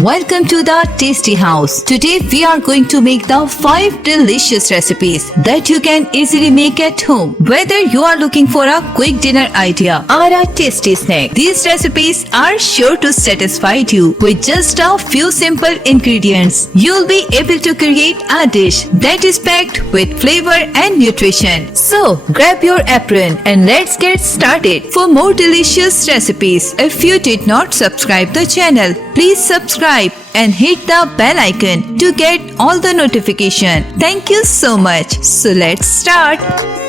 Welcome to the Tasty House. Today we are going to make the 5 delicious recipes that you can easily make at home. Whether you are looking for a quick dinner idea or a tasty snack, these recipes are sure to satisfy you. With just a few simple ingredients, you'll be able to create a dish that is packed with flavor and nutrition. So grab your apron and let's get started. For more delicious recipes, if you did not subscribe the channel, please subscribe and hit the bell icon to get all the notification. Thank you so much. So let's start.